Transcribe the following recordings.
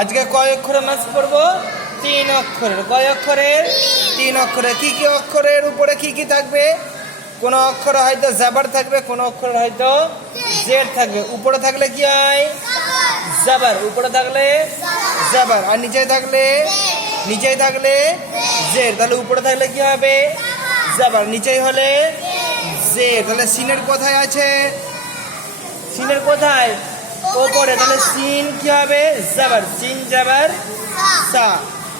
আজকে কয় অক্ষরে মাছ পড়ব? তিন অক্ষরের। কয় অক্ষরের? তিন অক্ষরে কি কি অক্ষরের উপরে কি কি থাকবে? কোন অক্ষরে হয়তো জাবার থাকবে, কোন অক্ষরে হয়তো জেড থাকবে। উপরে থাকলে কি হয়? জাবার। উপরে থাকলে জাবার। আর নিচে থাকলে নিচে থাকলে জেড তাহলে উপরে থাকলে কি হবে? জাবার। নিচেই হলে জেড তাহলে সিনের কোথায় আছে? সিনের কোথায়? ওপরে, তাহলে সিন কি হবে? জাবার, সিন জাবার, সা।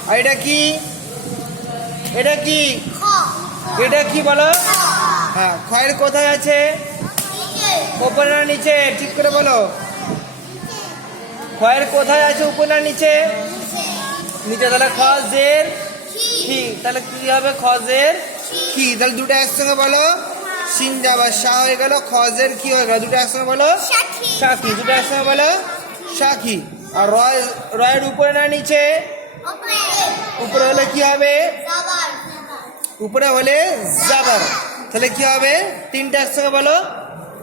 আর এটা কি? এটা কি? এটা কি বলো? হ্যাঁ খয়ের কোথায় আছে? উপরে না নিচে? ঠিক করে বলো। খয়ের কোথায় আছে, উপরে না নিচে? নিচে, তাহলে খজের কি তাহলে কি হবে খজের কি তাহলে দুটো একসঙ্গে বলো। সিন যাবার শাহ হয়ে গেল খজের কি হয়ে গেল? দুটো একসঙ্গে বলো। সাক্ষী। দুটো একসঙ্গে বলো। সাক্ষী। আর রয় রয়ের উপরে না নিচে? উপরে। হলে কি হবে? উপরে হলে জাবার। তাহলে কি হবে? তিনটা একসঙ্গে বলো।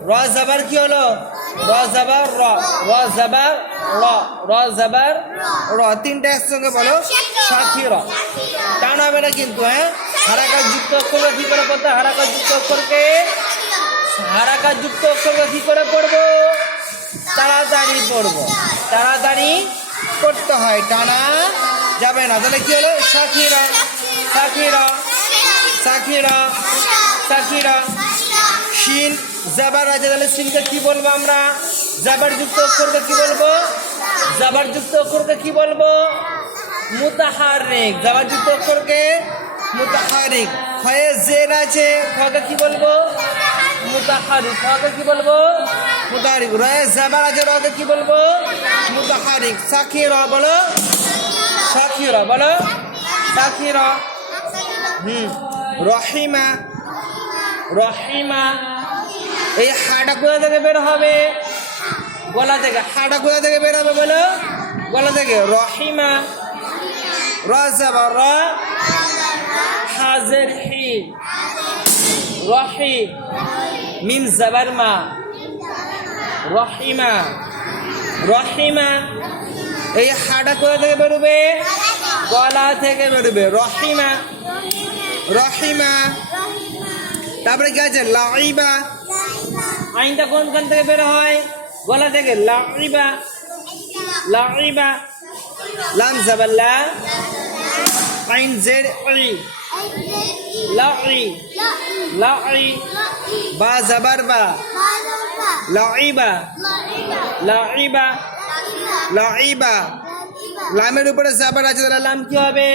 র জাবার কি হলো? র জাবার র। র জাবার র। র জাবার র। তিনটা একসঙ্গে বলো। সাক্ষী র। টান হবে না কিন্তু হ্যাঁ? হারাকার যুক্ত অক্ষরকে কি করে পড়তে? হারাকার যুক্ত অক্ষরকে হারাকার যুক্ত অক্ষরকে কি করে পড়ব? তাড়াতাড়ি পড়ব। তাড়াতাড়ি পড়তে হয়। টানা যাবে না। তাহলে কি হলো? সাক্ষীরা সাক্ষীরা সাক্ষীরা সাক্ষীরা শিন, জাবার আছে তাহলে শিনকে কি বলব আমরা? জাবার যুক্ত অক্ষরকে কি বলব? জাবার যুক্ত অক্ষরকে কি বলব? মুতাহারিক। জাবার যুক্ত অক্ষরকে মুতাহারিক হয়ে জের আছে। খকে কি বলব? মুতাহারিক খকে কি বলব? মুতাহারিক রয়ে জাবার আছে রকে কি বলব? মুতাহারিক সাকিরা বলো। সাকিরা বলো। সাকিরা। হুম। রহিমা। রহিমা। এই হাটা কোথা থেকে বের হবে? গলা থেকে। হাটা কোথা থেকে বের হবে বলো? গলা থেকে। রহিমা। র হাজের হি। রহি। মিম জাবার মা। রহিমা। রহিমা। এই হাটা কোথা থেকে বেরোবে? গলা থেকে বেরোবে। রহিমা। রহিমা। তারপরে কি আছে? লাইবা আইনটা কোনখান থেকে বের হয়? গলা থেকে। লাইবা লাইবা লাম জাবাল্লা। আইন জেড আই লাই লাই বা জাবার বা লাইবা লাইবা লাইবা লামের উপরে জাবার আছে তাহলে লাম কি হবে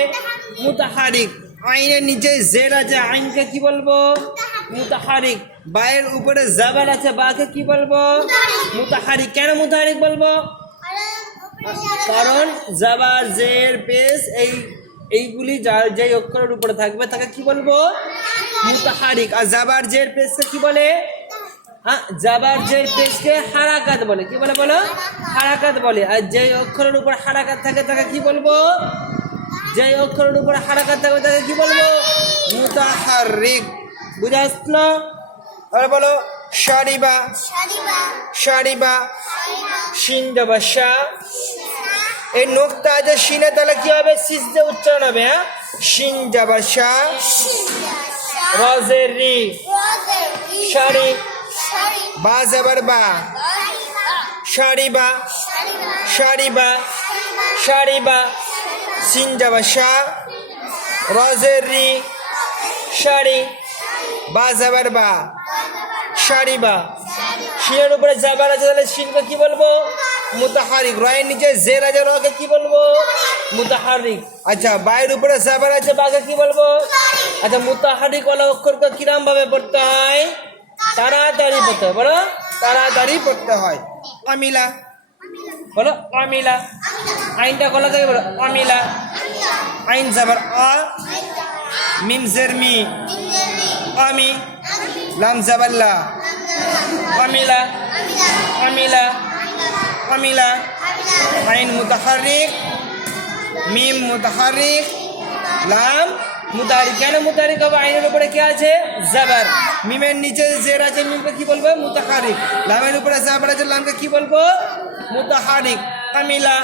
মুতাহারিক আইনের নিচে জেড আছে আইনকে কি বলব মুতাহারিক বায়ের উপরে জাবার আছে বাকে কি বলব মুতাহারিক কেন মুতাহারিক বলব কারণ জাবার জের পেস এই এইগুলি যার যেই অক্ষরের উপরে থাকবে তাকে কি বলব? মুতাহারিক। আর জাবার জের পেসকে কি বলে? হ্যাঁ জাবার জের পেসকে হারাকাত বলে। কি বলে বলো? হারাকাত বলে। আর যেই অক্ষরের উপর হারাকাত থাকে তাকে কি বলব? যেই অক্ষরের উপর হারাকাত থাকবে তাকে কি বলব? মুতাহারিক। বুঝে আসলো? আর বলো শারিবা শারিবা শিন দেবা এই নোকটা আছে শিনে, তাহলে কি হবে? সিজদে উচ্চারণ হবে হ্যাঁ? শিন যাবা, শা। রজের রি। শাড়ি। বা যাবার বা। শাড়িবা শাড়িবা শাড়িবা সিন যাবা, শা। রজের রি। শাড়ি। বা যাবার বা। শাড়িবা শিনের উপরে যাবার আছে, তাহলে শিনকে কি বলব? মুতাহারিক। রয়ের নিচে জের আছে রকে কি বলব? মুতাহারিক। আচ্ছা বাইরের উপরে যাবার আছে বাকে কি বলব? আচ্ছা মুতাহারিক ওলা অক্ষরকে কিরাম ভাবে পড়তে হয়? তাড়াতাড়ি পড়তে হয়। বলো, তাড়াতাড়ি পড়তে হয়। অমিলা। বলো, অমিলা। আইনটা গলা থেকে, বলো, অমিলা। আইন যাবার আ। মিম জের মি। আমি লাম জাবাল্লা আমিলা আমিলা আমিলা আইন মুতাহারিক মিম মুতাহারিক লাম মুতাহারিক কেন মুতাহারিক হবে আইনের উপরে কি আছে? জাবার। মিমের নিচে জের আছে, মিমকে কি বলব? মুতাহারিক লামের উপরে জাবার আছে, লামকে কি বলব? মুতাহারিক আমিলা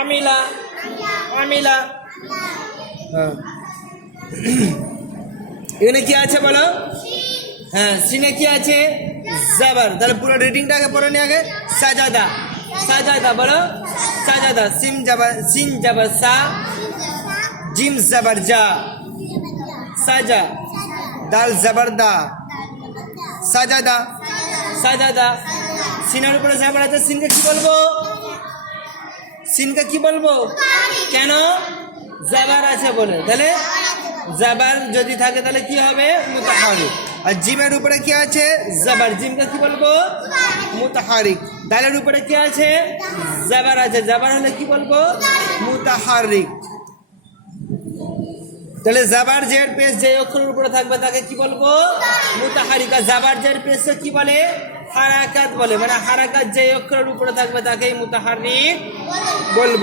আমিলা আমিলা হ্যাঁ। এখানে কি আছে বলো? হ্যাঁ সিনে কি আছে? জাবার। তাহলে পুরো আগে পড়ে নি আগে। সাজাদা সাজাদা বলো, সাজাদা, সিম জাবার সিন জাবার সা, জিম জাবার জা, সাজা, দাল জাবার দা, সাজাদা সাজাদা। সিনার উপরে জাবার আছে সিনকে কি বলব? সিনকে কি বলব? কেন? জাবার আছে বলে। তাহলে, জাবার যদি থাকে তাহলে কি হবে? মুতাহারিক আর জিমের উপরে কি আছে? জাবার। জিমকে কি বলব? মুতাহারিক। দালের উপরে কি আছে? জাবার আছে। জাবার হলে কি বলব? মুতাহারিক। তাহলে জাবার জের পেস যে অক্ষরের উপরে থাকবে তাকে কি বলব? মুতাহারিকা। জাবার জের পেশকে কি বলে? হারাকাত বলে। মানে হারাকাত যে অক্ষরের উপরে থাকবে তাকে মুতাহারিক বলব।